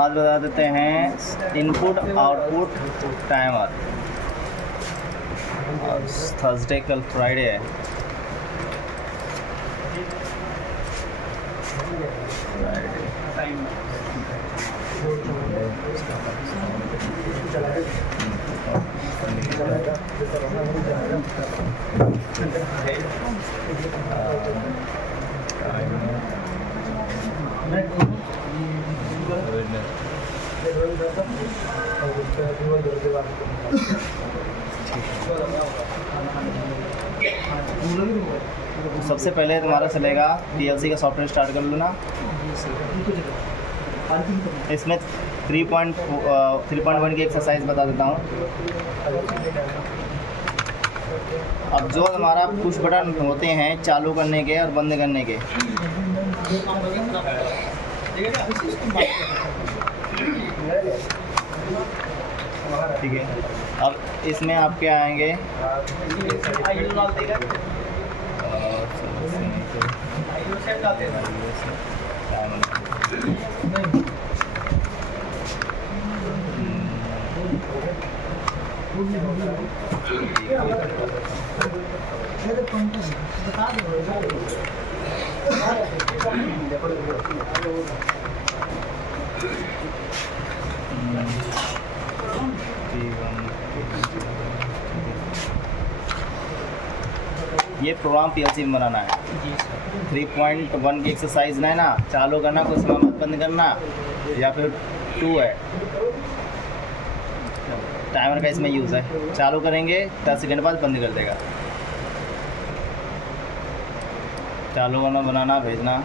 आज बता देते हैं इनपुट आउटपुट टाइमर। थर्सडे, कल फ्राइडे है। सबसे पहले तुम्हारा चलेगा पीएलसी का सॉफ्टवेयर स्टार्ट कर लो ना। इसमें 3.1 की एक्सरसाइज बता देता हूँ। अब जो हमारा पुश बटन होते हैं चालू करने के और बंद करने के, ठीक है। अब इसमें आपके आएंगे ये प्रोग्राम पीएलसी में बनाना है। 3.1 की एक्सरसाइज ना है ना, चालू करना, कुछ समय मत बंद करना, या फिर 2 है टाइमर का इसमें यूज़ है। चालू करेंगे 10 सेकंड बाद बंद कर देगा। चालू करना, बनाना, भेजना,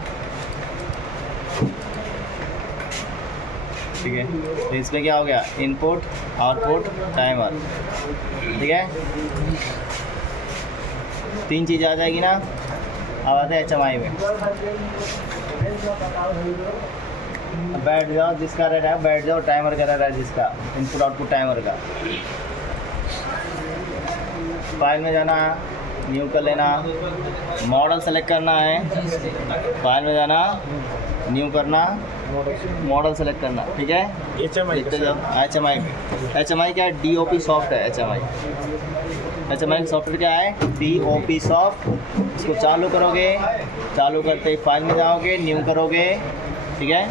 ठीक है। तो इस पर क्या हो गया, इनपुट आउटपुट टाइमर, ठीक है। 3 चीज़ें आ जाएगी ना। अब आते हैं HMI में। बैठ जाओ, जिसका रह रहा है बैठ जाओ, टाइमर का रह रहा है जिसका, इनपुट आउटपुट टाइमर का। फाइल में जाना, न्यू कर लेना, मॉडल सेलेक्ट करना है, फाइल में जाना, न्यू करना, मॉडल सेलेक्ट करना, ठीक है। HMI क्या है, DOP सॉफ्ट है। HMI सॉफ्टवेयर क्या है, DOP सॉफ्ट। इसको चालू करोगे, चालू करते ही फाइल में जाओगे, न्यू करोगे, ठीक है,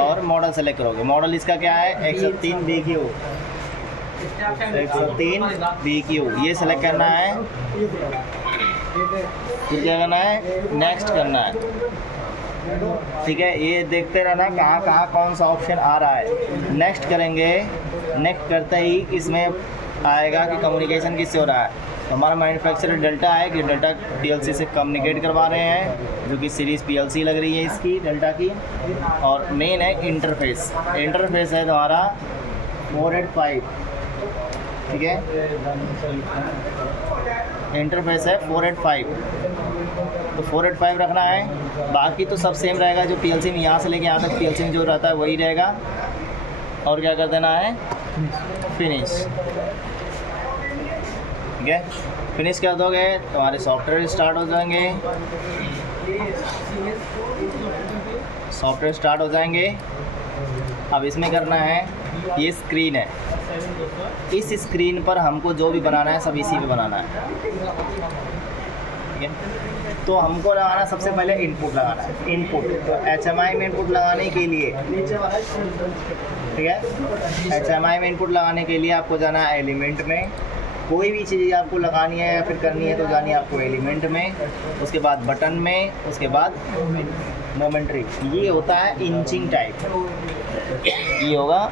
और मॉडल सेलेक्ट करोगे। मॉडल इसका क्या है, 103 BQ, 103 BQ, ये सेलेक्ट करना है। फिर क्या करना है, नेक्स्ट करना है, ठीक है। ये देखते रहना कहाँ कहाँ कौन सा ऑप्शन आ रहा है। नेक्स्ट करेंगे, नेक्स्ट करते ही इसमें आएगा कि कम्युनिकेशन किससे हो रहा है। हमारा मैन्युफैक्चरर डेल्टा है कि डेल्टा पीएलसी से कम्युनिकेट करवा रहे हैं, जो कि सीरीज़ पीएलसी लग रही है इसकी डेल्टा की। और मेन है इंटरफेस। इंटरफेस है तुम्हारा 485, ठीक है। इंटरफेस है 485, तो 485 रखना है। बाकी तो सब सेम रहेगा, जो पीएलसी में यहाँ से लेके यहाँ तक पीएलसी में जो रहता है वही रहेगा। और क्या कर देना है, फिनिश, ठीक है। फिनिश कर दोगे तुम्हारे सॉफ्टवेयर स्टार्ट हो जाएंगे, सॉफ्टवेयर स्टार्ट हो जाएंगे। अब इसमें करना है, ये स्क्रीन है, इस स्क्रीन पर हमको जो भी बनाना है सब इसी पे बनाना है, ठीक है। तो हमको लगाना सबसे पहले इनपुट लगाना है। इनपुट तो HMI में इनपुट लगाने के लिए, ठीक है, HMI में इनपुट लगाने के लिए आपको जाना है एलिमेंट में। कोई भी चीज़ आपको लगानी है या फिर करनी है तो जानी है आपको एलिमेंट में, उसके बाद बटन में, उसके बाद मोमेंट्री। ये होता है इंचिंग टाइप, ये होगा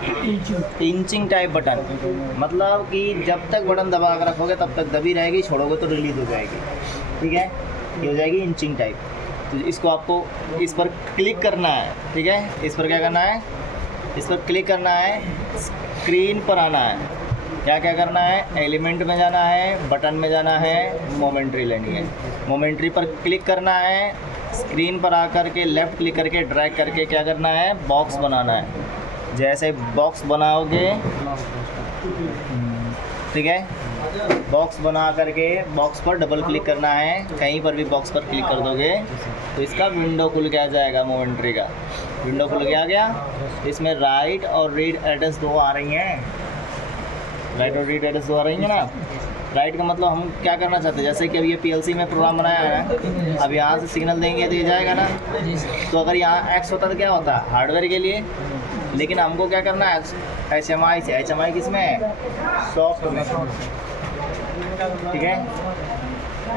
इंचिंग टाइप बटन। मतलब कि जब तक बटन दबा कर रखोगे तब तक दबी रहेगी, छोड़ोगे तो रिलीज़ हो जाएगी, ठीक है। ये हो जाएगी इंचिंग टाइप। तो इसको आपको इस पर क्लिक करना है, ठीक है। इस पर क्या करना है, इस पर क्लिक करना है, स्क्रीन पर आना है। क्या क्या करना है, एलिमेंट में जाना है, बटन में जाना है, मोमेंट्री लेनी है। मोमेंट्री पर क्लिक करना है, स्क्रीन पर आकर के लेफ़्ट क्लिक करके ड्रैग करके क्या करना है, बॉक्स बनाना है। जैसे बॉक्स बनाओगे, ठीक है, बॉक्स बना करके बॉक्स पर डबल क्लिक करना है। कहीं पर भी बॉक्स पर क्लिक कर दोगे तो इसका विंडो खुल के आ जाएगा मोमेंट्री का। विंडो खुल के आ गया, इसमें राइट और रीड एड्रेस दो आ रही हैं, राइट और रीड एड्रेस दो आ रही हैं ना। राइट का मतलब हम क्या करना चाहते हैं, जैसे कि अब ये पीएलसी में प्रोग्राम बनाया है, अब यहाँ से सिग्नल देंगे तो ये जाएगा ना। तो अगर यहाँ एक्स होता तो क्या होता है, हार्डवेयर के लिए, लेकिन हमको क्या करना है HMI से। HMI किसमें है, सॉफ्ट में, ठीक है।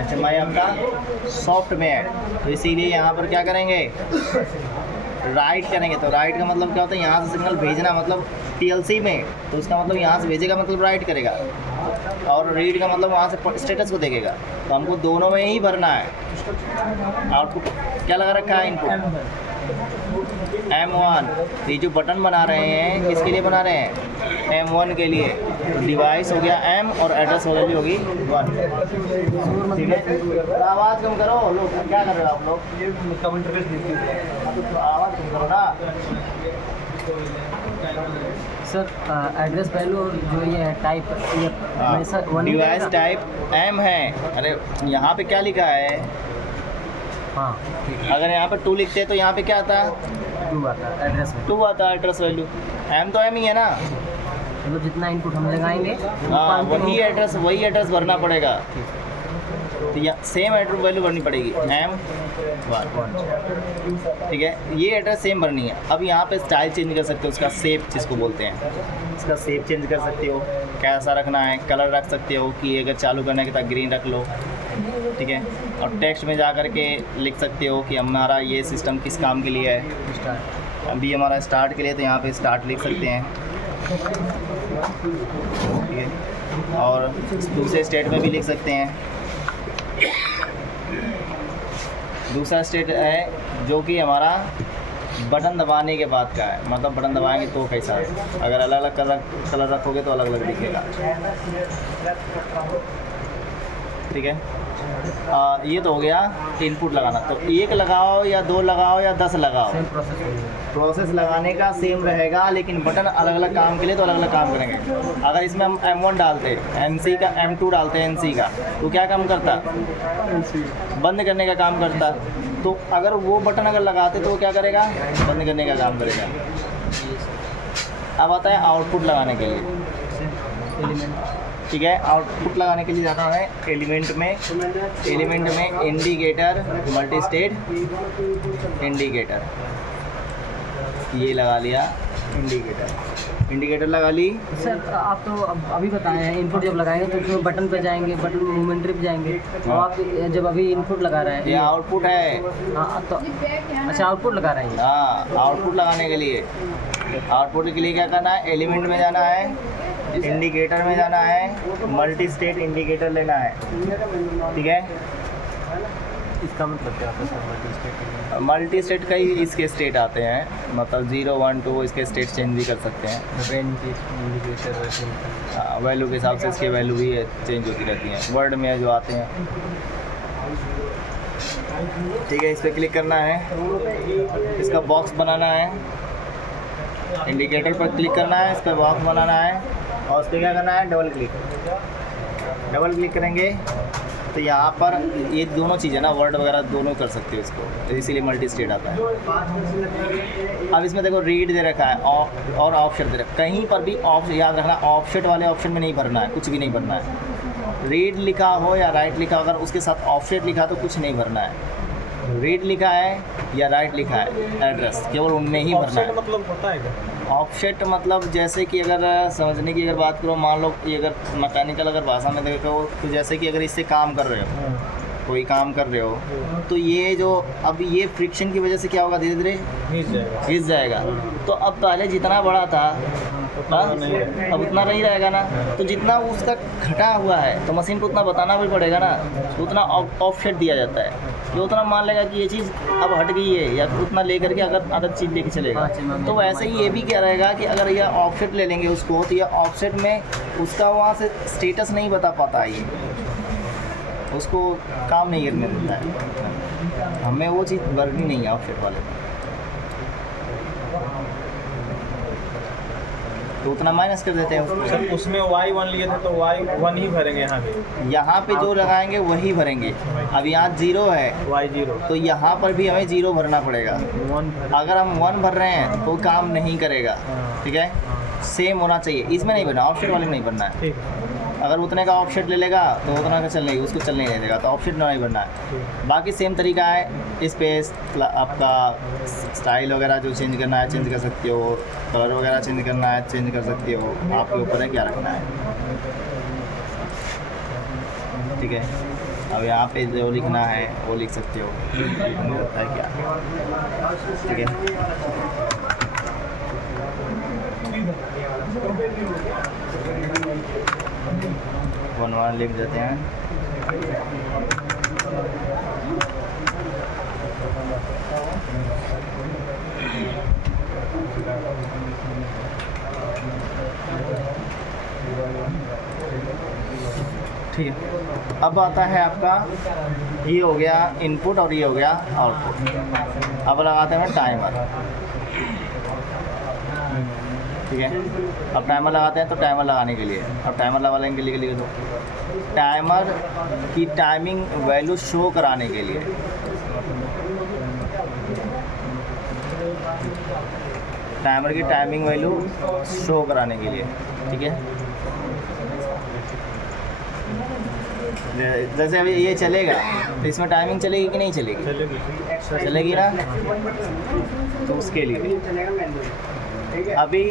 HMI आपका सॉफ्ट में है, तो इसीलिए यहाँ पर क्या करेंगे, राइट करेंगे। तो राइट का मतलब क्या होता है, यहाँ से सिग्नल भेजना, मतलब पीएलसी में, तो उसका मतलब यहाँ से भेजेगा मतलब राइट करेगा, और रीड का मतलब वहाँ से स्टेटस को देखेगा। तो हमको दोनों में ही भरना है। आउटपुट क्या लगा रखा है, इनपुट M1। ये जो बटन बना रहे हैं किसके लिए बना रहे हैं, M1 के लिए। तो डिवाइस हो गया M और एड्रेस हो गई 1, ठीक है। आवाज़ कम करो लोग, क्या कर रहे हो आप लोग, आवाज़ कम करो ना सर। एड्रेस वैल्यू जो ये टाइप, ये डिवाइस टाइप M है। अरे यहाँ पे क्या लिखा है, हाँ, अगर यहाँ पे 2 लिखते हैं तो यहाँ पे क्या आता है, 2 आता है एड्रेस में, 2 आता है एड्रेस वैल्यू। M तो M ही है ना, मतलब जितना इनपुट हम लगाएंगे हाँ वही एड्रेस भरना पड़ेगा। तो यहाँ सेम एड्रेस वैल्यू भरनी पड़ेगी M1, ठीक है। ये एड्रेस सेम भरनी है। अब यहाँ पे स्टाइल चेंज कर सकते हो, उसका शेप जिसको बोलते हैं, इसका शेप चेंज कर सकते हो, कैसा रखना है, कलर रख सकते हो कि अगर चालू करने के बाद ग्रीन रख लो, ठीक है। और टेक्स्ट में जा कर के लिख सकते हो कि हमारा ये सिस्टम किस काम के लिए है। अभी हमारा स्टार्ट के लिए, तो यहाँ पे स्टार्ट लिख सकते हैं, ठीक है। और दूसरे स्टेट में भी लिख सकते हैं। दूसरा स्टेट है जो कि हमारा बटन दबाने के बाद का है, मतलब बटन दबाएंगे तो कैसा है, अगर अलग अलग कलर रखोगे तो अलग अलग दिखेगा, ठीक है। ये तो हो गया इनपुट लगाना। तो 1 लगाओ या 2 लगाओ या 10 लगाओ, प्रोसेस लगाने का सेम रहेगा, लेकिन बटन अलग अलग काम के लिए तो अलग अलग काम करेंगे। अगर इसमें हम M1 डालते, MC का M2 डालते हैं, NC का, तो क्या काम करता, बंद करने का काम करता। तो अगर वो बटन अगर लगाते तो वो क्या करेगा, बंद करने का काम करेगा। अब आता है आउटपुट लगाने के लिए, ठीक है। आउटपुट लगाने के लिए जाना है एलिमेंट में इंडिकेटर, मल्टी स्टेट इंडिकेटर, ये लगा लिया। इंडिकेटर लगा ली। सर आप तो अभी बताए हैं, इनपुट जब लगाएंगे तो उसमें बटन पे जाएंगे, बटन मोमेंट्री पे जाएंगे, तो आप जब अभी इनपुट लगा रहे हैं, ये आउटपुट है। हाँ, तो अच्छा आउटपुट लगा रहे हैं। हाँ, आउटपुट लगाने के लिए, आउटपुट के लिए क्या करना है, एलिमेंट में जाना है, इंडिकेटर में जाना है, मल्टी स्टेट इंडिकेटर लेना है, ठीक है। इसका मतलब क्या होता है sir, multi state? Multi state कई इसके स्टेट आते हैं, मतलब 0, 1, 2 इसके स्टेट चेंज भी कर सकते हैं। रेंज की इंडिकेटर वैल्यू के हिसाब से इसकी वैल्यू भी चेंज होती रहती हैं, वर्ड में जो आते हैं, ठीक है। इस पर क्लिक करना है, इसका बॉक्स बनाना है, इंडिकेटर पर क्लिक करना है, इस पर बॉक्स बनाना है, और उस पर क्या करना है, डबल क्लिक करेंगे तो यहाँ पर ये दोनों चीज़ें ना, वर्ड वगैरह दोनों कर सकते हो इसको, तो इसीलिए मल्टी स्टेट आता है। अब इसमें देखो रीड दे रखा है और ऑफसेट दे रखा है, कहीं पर भी याद रखना, ऑफसेट वाले ऑप्शन में नहीं भरना है, कुछ भी नहीं भरना है। रीड लिखा हो या राइट लिखा हो, अगर उसके साथ ऑफसेट लिखा तो कुछ नहीं भरना है। रीड लिखा है या राइट लिखा है एड्रेस, केवल उनमें ही भरना है। मतलब होता है ऑफसेट मतलब जैसे कि अगर समझने की अगर बात करो, मान लो ये अगर मैकेनिकल अगर भाषा में देखो तो जैसे कि अगर इससे काम कर रहे हो, कोई काम कर रहे हो, तो ये जो अब ये फ्रिक्शन की वजह से क्या होगा, धीरे धीरे घिस जाएगा। तो अब पहले जितना बड़ा था अब उतना नहीं रहेगा ना, तो जितना उसका घटा हुआ है तो मशीन को उतना बताना भी पड़ेगा ना, तो उतना ऑफसेट दिया जाता है कि उतना मान लेगा कि ये चीज़ अब हट गई है, या फिर उतना लेकर के अगर अलग चीज़ लेके चलेगा। तो वैसे ही ये भी क्या रहेगा कि अगर ये ऑफसेट ले लेंगे उसको, तो ये ऑफसेट में उसका वहाँ से स्टेटस नहीं बता पाता है, ये उसको काम नहीं करने देता है। हमें वो चीज़ भरनी नहीं है ऑफसेट वाले। तो उतना माइनस कर देते हैं उसको। सर उसमें Y1 लिए थे तो Y1 ही भरेंगे यहाँ पे, यहाँ पे जो लगाएंगे वही भरेंगे। अब यहाँ 0 है Y0 तो यहाँ पर भी हमें 0 भरना पड़ेगा। 1 अगर हम 1 भर रहे हैं तो काम नहीं करेगा, ठीक है। सेम होना चाहिए, इसमें नहीं भरना, ऑफसेट वाले में नहीं भरना है। ठीक है। अगर उतने का ऑफसेट ले लेगा तो उतना का चलने उसको चलने नहीं देगा, तो ऑफसेट नहीं भरना है। बाकी सेम तरीका है। स्पेस आपका स्टाइल वगैरह जो चेंज करना है चेंज कर सकते हो, कलर वगैरह चेंज करना है चेंज कर सकते हो, आपके ऊपर है क्या रखना है, ठीक है। अब यहाँ पे जो लिखना है वो लिख सकते हो, होता है क्या, ठीक है। वन लिख देते हैं। ठीक है। अब आता है आपका, ये हो गया इनपुट और ये हो गया आउटपुट। अब लगाते हैं टाइमर, ठीक है। अब टाइमर लगाते हैं तो टाइमर लगाने के लिए, अब टाइमर लगाने के लिए तो टाइमर की टाइमिंग वैल्यू शो कराने के लिए, टाइमर की टाइमिंग वैल्यू शो कराने के लिए, ठीक है। जैसे अभी ये चलेगा तो इसमें टाइमिंग चलेगी कि नहीं चलेगी? चलेगी ना, तो उसके लिए अभी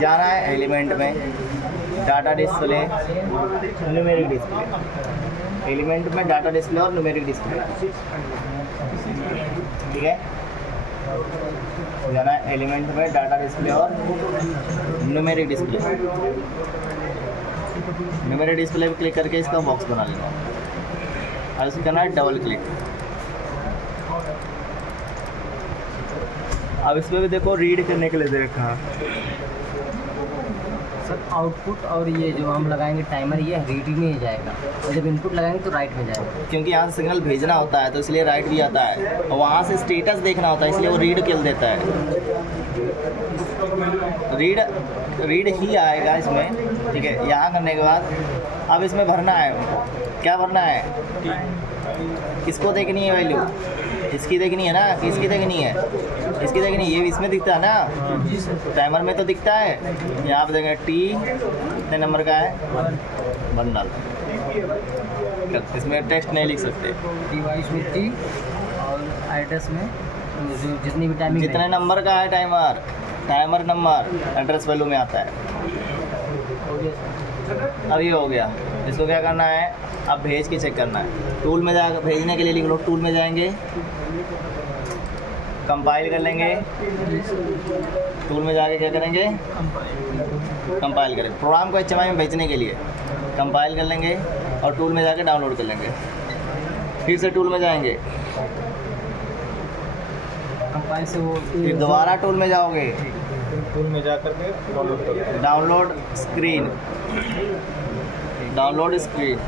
जाना है एलिमेंट में, data display, numeric display, element में डाटा डिस्प्ले और न्यूमेरिक डिस्प्ले, ठीक है। जाना है एलिमेंट में डाटा डिस्प्ले और न्यूमेरिक डिस्प्ले। न्यूमेरिक डिस्प्ले पे क्लिक करके इसका बॉक्स बना लेना और इसको करना है डबल क्लिक। अब इसमें भी देखो रीड करने के लिए दे रखा है सर। आउटपुट और ये जो हम लगाएंगे टाइमर, ये रीड में ही जाएगा, और जब इनपुट लगाएंगे तो राइट में जाएगा। क्योंकि यहाँ से सिग्नल भेजना होता है तो इसलिए राइट भी आता है, और वहाँ से स्टेटस देखना होता है इसलिए वो रीड किल देता है। रीड ही आएगा इसमें, ठीक है। यहाँ करने के बाद अब इसमें भरना है उनको, क्या भरना है, किसको देखनी है वैल्यू, इसकी देखनी है ना, किसकी देखनी है, इसकी देखनी है। ये इसमें दिखता है ना, टाइमर में तो दिखता है। यहाँ पे देखें टी कितने नंबर का है, बंडल। इसमें टेक्स्ट नहीं लिख सकते, डिवाइस में टी और एड्रेस में जो जितनी भी टाइमिंग, जितने नंबर का है टाइमर नंबर एड्रेस वैल्यू में आता है। अब ये हो गया, इसको क्या करना है, अब भेज के चेक करना है। टूल में जा भेजने के लिए लिख लो, टूल में जाएंगे, कंपाइल कर लेंगे। टूल में जाके क्या करेंगे, कंपाइल करें। प्रोग्राम को HMI में भेजने के लिए कंपाइल कर लेंगे और टूल में जाके डाउनलोड कर लेंगे। फिर से टूल में जाएंगे, कंपाइल से वो फिर दोबारा टूल में जाओगे, टूल में जा करके डाउनलोड स्क्रीन,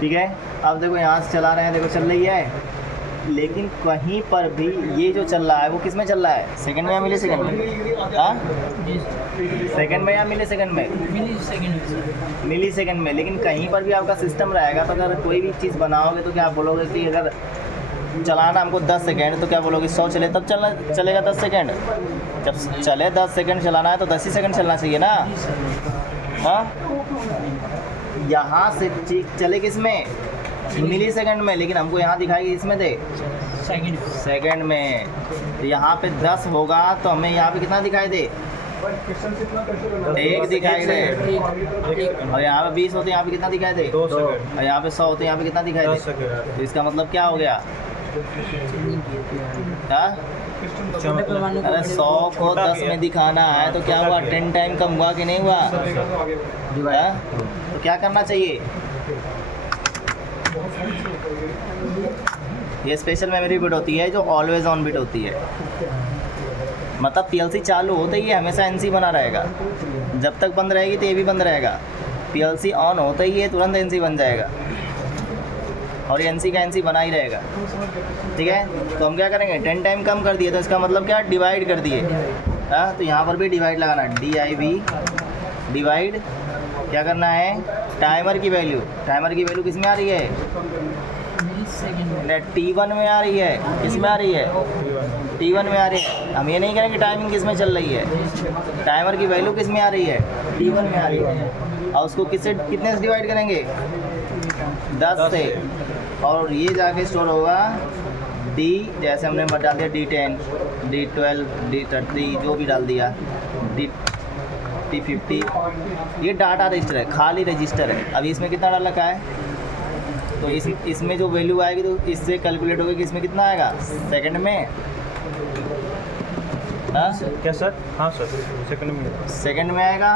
ठीक है। अब देखो यहाँ से चला रहे हैं, देखो चल रही है, लेकिन कहीं पर भी ये जो चल रहा है वो किस में चल रहा है, सेकंड में या मिली सेकंड में? हाँ, सेकंड में या मिली सेकंड में? मिली सेकंड में। लेकिन कहीं पर भी आपका सिस्टम रहेगा तो अगर कोई भी चीज़ बनाओगे तो क्या बोलोगे कि अगर चलाना हमको 10 सेकेंड तो क्या बोलोगे 100 चले तब चलेगा 10 सेकेंड। जब चले 10 सेकेंड चलाना है तो 10 ही सेकेंड चलना चाहिए ना। हाँ, यहाँ से चले किस में, मिली सेकंड में, लेकिन हमको यहाँ दिखाएगी इसमें दे सेकंड में। तो यहाँ पे 10 होगा तो हमें यहाँ पे कितना दिखाई दे, 1 दिखाई दे। और यहाँ पे 20 होते यहाँ पे कितना दिखाई दे, 2। और यहाँ पे 100 होते यहाँ पे कितना दिखाई दे। तो इसका मतलब क्या हो गया, अरे 100 को 10 में दिखाना है तो क्या हुआ, 10 टाइम कम हुआ कि नहीं हुआ। तो क्या करना चाहिए, ये स्पेशल मेमोरी बिट होती है जो ऑलवेज ऑन बिट होती है। मतलब PLC चालू होते ही हमेशा NC बना रहेगा, जब तक बंद रहेगी तो ये भी बंद रहेगा। PLC ऑन होते ही ये तुरंत NC बन जाएगा। और ये NC का NC बना ही रहेगा। ठीक है, तो हम क्या करेंगे, 10 टाइम कम कर दिए तो इसका मतलब क्या, डिवाइड कर दिए। हाँ, तो यहाँ पर भी डिवाइड लगाना, DIV डिवाइड क्या करना है, टाइमर की वैल्यू किस में आ रही है, T1 में आ रही है, किस में आ रही है, T1 में आ रही है। हम ये नहीं करेंगे टाइमिंग किस में चल रही है, टाइमर की वैल्यू किस में आ रही है, T1 में आ रही है। और उसको कितने से डिवाइड करेंगे, 10 से, और ये जाके स्टोर होगा D, जैसे हमने डाल दिया D10, D12, D30 जो भी डाल दिया, D50, ये डाटा रजिस्टर है, खाली रजिस्टर है। अभी इसमें कितना डाल रखा है, तो इसमें जो वैल्यू आएगी तो इससे कैलकुलेट होगा कि इसमें कितना आएगा, सेकंड में। हाँ क्या सर? हाँ सर, सेकंड में आएगा।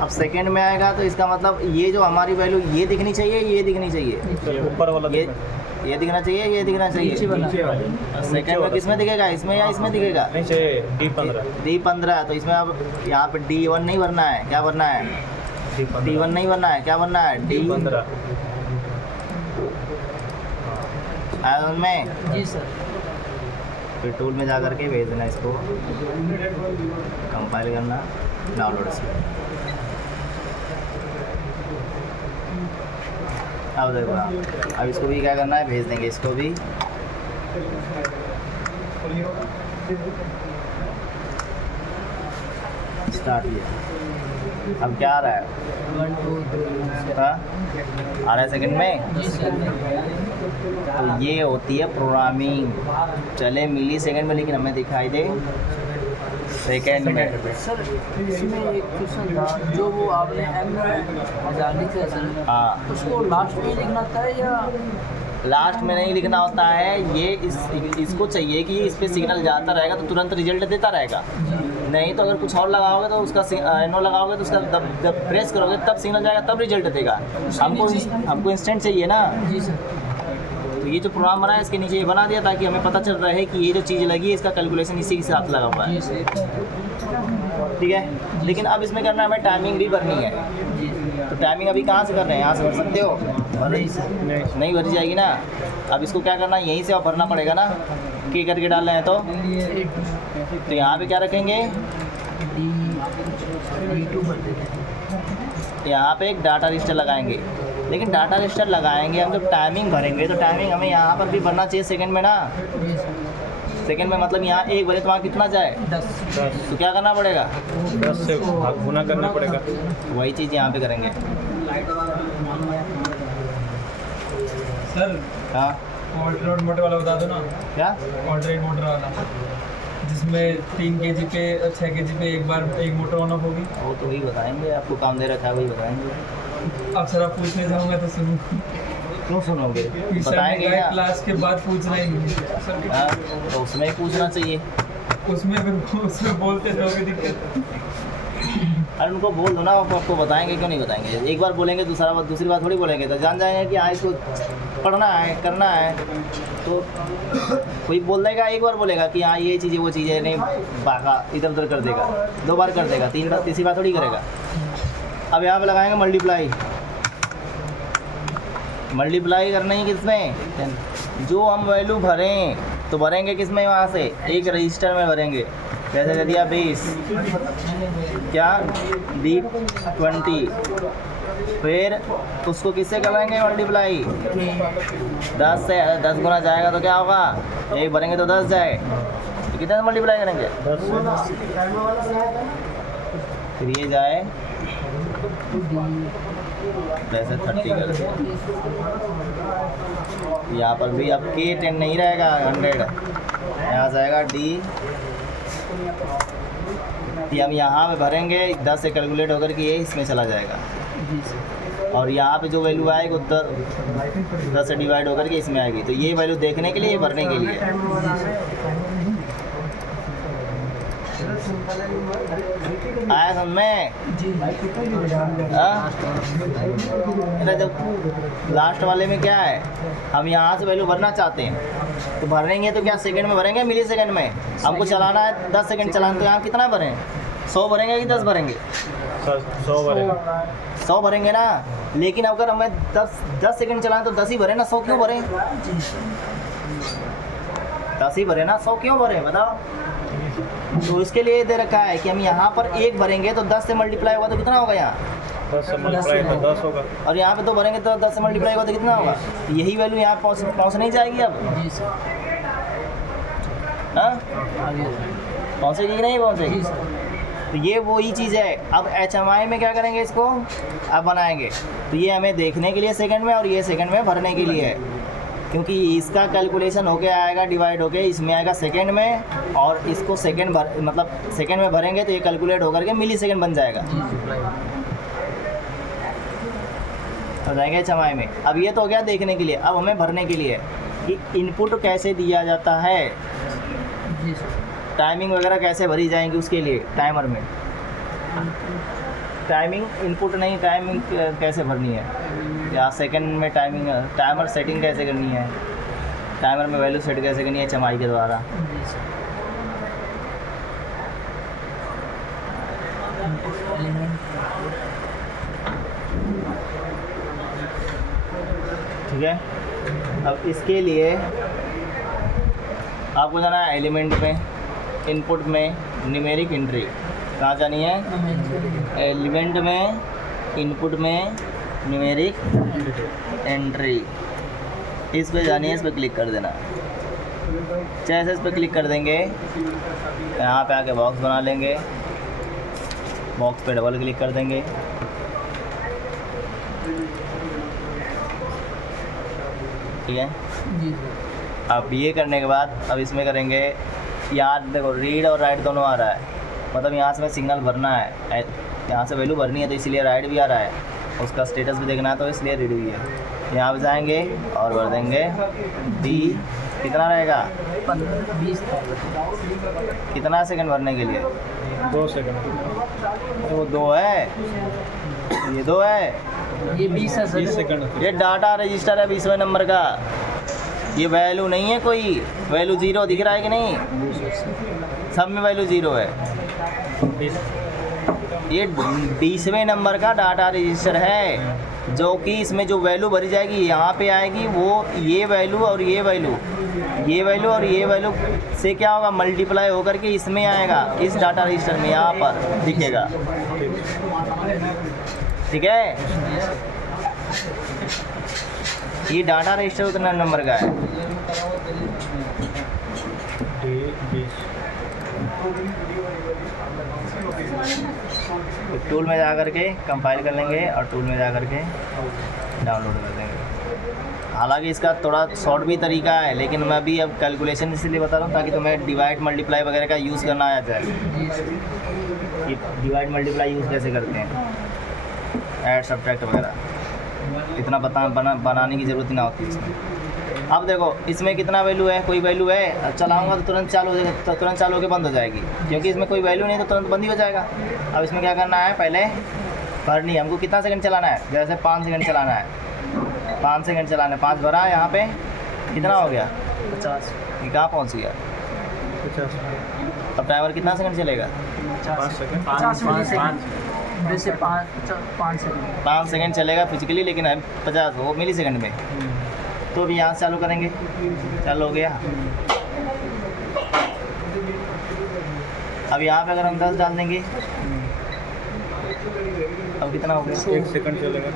अब सेकंड में आएगा तो इसका मतलब ये जो हमारी वैल्यू ये दिखनी चाहिए, ये दिखनी चाहिए, ऊपर वाला ये दिखना चाहिए, ये दिखना चाहिए। सेकंड में किस में दिखेगा, इसमें या इसमें दिखेगा, D15। तो इसमें अब यहाँ पे D1 नहीं भरना है, क्या भरना है, D1 नहीं भरना है, क्या भरना है, D15 में। जी सर। फिर टूल में जा करके भेज देना, इसको कंपाइल करना, डाउनलोड से। अब देखो, अब इसको भी क्या करना है, भेज देंगे इसको भी। स्टार्ट किया, अब क्या आ रहा है, 1 2 3 हाँ आ रहा है सेकंड में। तो ये होती है प्रोग्रामिंग, चले मिली सेकंड में, लेकिन हमें दिखाई दे सेकंड में। सर इसमें एक क्वेश्चन था, जो वो आपने M1000 लिखा है सर, हाँ, उसको लास्ट में लिखना था या लास्ट में नहीं लिखना होता है, ये इसको चाहिए कि इस पर सिग्नल जाता रहेगा तो तुरंत रिजल्ट देता रहेगा। नहीं तो अगर कुछ और लगाओगे तो उसका एनो लगाओगे तो उसका जब प्रेस करोगे तब सिग्नल जाएगा, तब रिजल्ट देगा। हमको इंस्टेंट चाहिए ना। जी सर। तो ये जो प्रोग्राम बना है इसके नीचे ये बना दिया ताकि हमें पता चल रहा है कि ये जो चीज़ लगी है इसका कैलकुलेशन इसी के साथ लगा हुआ है। ठीक है, लेकिन अब इसमें करना है हमें टाइमिंग भी भरनी है। तो टाइमिंग अभी कहाँ से कर रहे हैं, यहाँ से भर सकते हो, नहीं भरी जाएगी ना। अब इसको क्या करना है, यहीं से भरना पड़ेगा ना, की करके डाल रहे हैं तो यहाँ पे क्या रखेंगे, यहाँ पे एक डाटा रजिस्टर लगाएंगे। लेकिन डाटा रजिस्टर लगाएंगे हम जब टाइमिंग भरेंगे तो टाइमिंग हमें यहाँ पर भी भरना चाहिए सेकंड में ना। सेकंड में मतलब यहाँ एक भरे तो वहाँ कितना जाए, 10। तो क्या करना पड़ेगा, 10 से गुना करना पड़ेगा। वही चीज़ यहाँ पे करेंगे। सर हाँ, ऑल्टरनेट मोटर वाला बता दो ना। क्या ऑल्टरनेट मोटर वाला, जिसमें 3 kg पे 6 kg पे एक मोटर ऑन ऑफ होगी। वो तो वही बताएंगे, आपको काम दे रखा है वही बताएंगे। अब सर आप पूछने जाऊँगा तो सुनो, क्यों सुनोगे, बताएंगे बताएंगे ना। क्लास के बाद पूछना ही नहीं। हाँ, तो उसमें ही पूछना चाहिए। उसमें बोलते रहोगे दिक्कत। अरे उनको बोल दो ना, आपको बताएंगे, क्यों नहीं बताएंगे। एक बार बोलेंगे दूसरी बार थोड़ी बोलेंगे, तो जान जाएंगे कि हाँ इसको पढ़ना है, करना है। तो कोई बोल देगा, एक बार बोलेगा कि हाँ ये चीज़ें वो चीज़ें, नहीं बाका इधर उधर कर देगा, 2 बार कर देगा, 3 बार, तीसरी बार थोड़ी करेगा। अब यहाँ पे लगाएंगे मल्टीप्लाई करना ही किसमें, जो हम वैल्यू भरें तो भरेंगे किसमें, वहाँ से एक रजिस्टर में भरेंगे। जैसे दे दिया 20, क्या D20, फिर उसको किससे कराएंगे मल्टीप्लाई, 10 से। 10 गुना जाएगा तो क्या होगा, एक भरेंगे तो 10 जाए, तो कितने से मल्टीप्लाई करेंगे, 10 से। फिर ये जाए जैसे 30 कर, यहाँ पर भी अब K10 नहीं रहेगा 100, यहाँ जाएगा D। ये हम यहाँ पे भरेंगे 10 से कैलकुलेट होकर के ये इसमें चला जाएगा, और यहाँ पे जो वैल्यू आएगी वो 10 से डिवाइड होकर के इसमें आएगी। तो ये वैल्यू देखने के लिए, ये भरने के लिए। आया समझ में। जब लास्ट वाले में क्या है, हम यहाँ से वैल्यू भरना चाहते हैं तो भरेंगे तो क्या सेकंड में भरेंगे, मिली सेकंड में। हमको चलाना है 10 सेकंड चलाना, तो यहाँ कितना भरें, 100 भरेंगे कि 10 भरेंगे, 100 भरेंगे। 100 भरेंगे ना, लेकिन अगर हमें 10 सेकंड चलाएं तो 10 ही भरे ना, 100 क्यों भरे? 10 ही भरे ना, 100 क्यों भरे बताओ? तो इसके लिए दे रखा है कि हम यहाँ पर 1 भरेंगे तो 10 से मल्टीप्लाई होगा तो कितना होगा यहाँ, 10 से मल्टीप्लाई तो 10 होगा। और यहाँ पे 2 भरेंगे तो 10 से मल्टीप्लाई होगा तो कितना होगा? यही वैल्यू यहाँ पहुँच नहीं जाएगी अब? जी सर। हाँ, आगे पहुँचेगी कि नहीं पहुँचेगी? जी सर। तो ये वही चीज़ है। अब HMI में क्या करेंगे, इसको अब बनाएंगे तो ये हमें देखने के लिए सेकंड में और ये सेकंड में भरने के लिए है, क्योंकि इसका कैलकुलेशन होके आएगा डिवाइड होके इसमें आएगा सेकंड में, और इसको सेकंड मतलब सेकंड में भरेंगे तो ये कैलकुलेट होकर के मिली सेकंड बन जाएगा, जी सप्लाई हो जाएंगे HMI में। अब ये तो हो गया देखने के लिए, अब हमें भरने के लिए कि इनपुट कैसे दिया जाता है, जी सर। टाइमिंग वगैरह कैसे भरी जाएंगी उसके लिए टाइमर में। टाइमिंग इनपुट नहीं, टाइमिंग कैसे भरनी है या सेकंड में टाइमिंग, टाइमर सेटिंग कैसे करनी है, टाइमर में वैल्यू सेट कैसे करनी है HMI के द्वारा। जी सर। ठीक है, अब इसके लिए आपको जाना है एलिमेंट में, इनपुट में, न्यूमेरिक एंट्री। कहाँ जानी है? एलिमेंट में, इनपुट में, न्यूमेरिक एंट्री। इस पे जानी है, इस पर क्लिक कर देना। जैसे इस पर क्लिक कर देंगे यहाँ पे आके बॉक्स बना लेंगे, बॉक्स पे डबल क्लिक कर देंगे। ठीक है, जी सर। अब ये करने के बाद अब इसमें करेंगे, यहाँ देखो रीड और राइट दोनों आ रहा है, मतलब यहाँ से हमें सिग्नल भरना है, यहाँ से वैल्यू भरनी है तो इसलिए राइट भी आ रहा है, उसका स्टेटस भी देखना है तो इसलिए रीड भी है। यहाँ पे जाएंगे और भर देंगे डी, कितना रहेगा 15-20 कितना सेकंड भरने के लिए? 2 सेकंड। वो 2 है, ये 2 है, ये 20 है सर। 20 सेकंड। ये डाटा रजिस्टर है 20वें नंबर का, ये वैल्यू नहीं है कोई, वैल्यू 0 दिख रहा है कि नहीं? सब में वैल्यू 0 है। ये 20वें नंबर का डाटा रजिस्टर है, जो कि इसमें जो वैल्यू भरी जाएगी यहाँ पे आएगी, वो ये वैल्यू और ये वैल्यू, ये वैल्यू और ये वैल्यू से क्या होगा, मल्टीप्लाई होकर के इसमें आएगा, इस डाटा रजिस्टर में यहाँ पर दिखेगा। ठीक है, ये डाटा रजिस्टर कितना नंबर का है? टूल में जा कर के कंपाइल कर लेंगे और टूल में जा कर के डाउनलोड कर देंगे। हालांकि इसका थोड़ा शॉर्ट भी तरीका है, लेकिन मैं अभी अब कैलकुलेशन इसलिए बता रहा हूँ ताकि तुम्हें डिवाइड मल्टीप्लाई वगैरह का यूज़ करना आ जाए। कि डिवाइड मल्टीप्लाई यूज़ कैसे करते हैं, ऐड सब्ट्रैक्ट वगैरह, इतना बनाने की ज़रूरत ना होती इसमें। अब देखो इसमें कितना वैल्यू है, कोई वैल्यू है, चलाऊंगा तो तुरंत चालू हो जाएगा, तो तुरंत चालू होकर बंद हो जाएगी, क्योंकि इसमें कोई वैल्यू नहीं तो तुरंत बंद ही हो जाएगा। अब इसमें क्या करना है, पहले भरनी है हमको, कितना सेकंड चलाना है, जैसे 5 सेकंड चलाना है, 5 सेकंड चलाना है, 5 भरा है, यहाँ पे कितना हो गया 50, ये कहाँ पहुँच गया 50। अब टाइमर कितना सेकंड चलेगा? 5 सेकंड। 50 मिलीसेकंड, वैसे 5 सेकंड, 5 सेकंड चलेगा फिजिकली, लेकिन है 50 वो मिली सेकंड में। तो अभी यहाँ से चालू करेंगे, चालू हो गया। अब यहाँ पे अगर हम 10 डाल देंगे, अब कितना हो गया? 1 सेकंड चलेगा।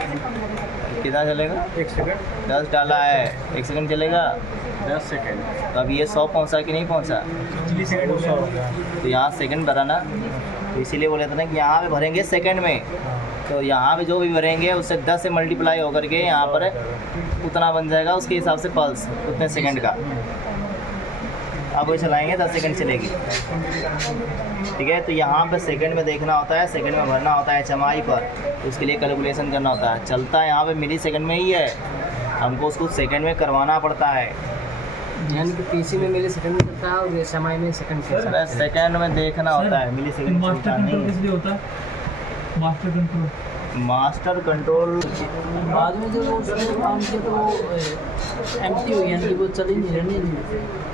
कितना चलेगा? 1 सेकंड। 10 डाला है, 1 सेकंड चलेगा। 10 सेकंड। तो अब ये 100 पहुँचा कि नहीं पहुँचा? 2 सेकंड हो गया। तो यहाँ सेकंड भरा ना, तो इसीलिए बोले थे ना कि यहाँ पे भरेंगे सेकंड में, तो यहाँ पे जो भी भरेंगे उससे 10 से मल्टीप्लाई होकर के यहाँ पर उतना बन जाएगा, उसके हिसाब से पल्स उतने सेकंड का। अब वो चलाएंगे 10 सेकंड चलेगी। ठीक है, तो यहाँ पे सेकंड में देखना होता है, सेकंड में भरना होता है HMI पर, तो उसके लिए कैलकुलेशन करना होता है। चलता है यहाँ पे मिली सेकंड में ही है, हमको उसको सेकंड में करवाना पड़ता है। यानी कि पीसी में मिली सेकंड में करता है और HMI में सेकंड के साथ। सेकंड में देखना होता है, मिली सेकंड मास्टर कंट्रोल किस लिए होता है? मास्टर कंट्रोल, मास्टर कंट्रोल बाद में जब वो उसने काम किया तो वो एम्प्टी हो गया, यानी कि वो चल ही नहीं रहने नहीं।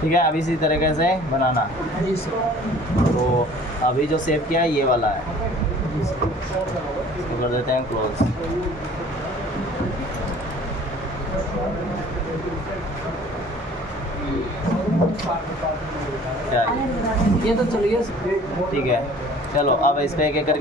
ठीक है, अब इसी तरीके से बनाना। जी सर। तो अभी जो सेव किया है ये वाला है, जी सर। इसको कर देते हैं क्लोज। क्या है? ये तो चलिए। ठीक है, चलो अब इस पे एक एक करके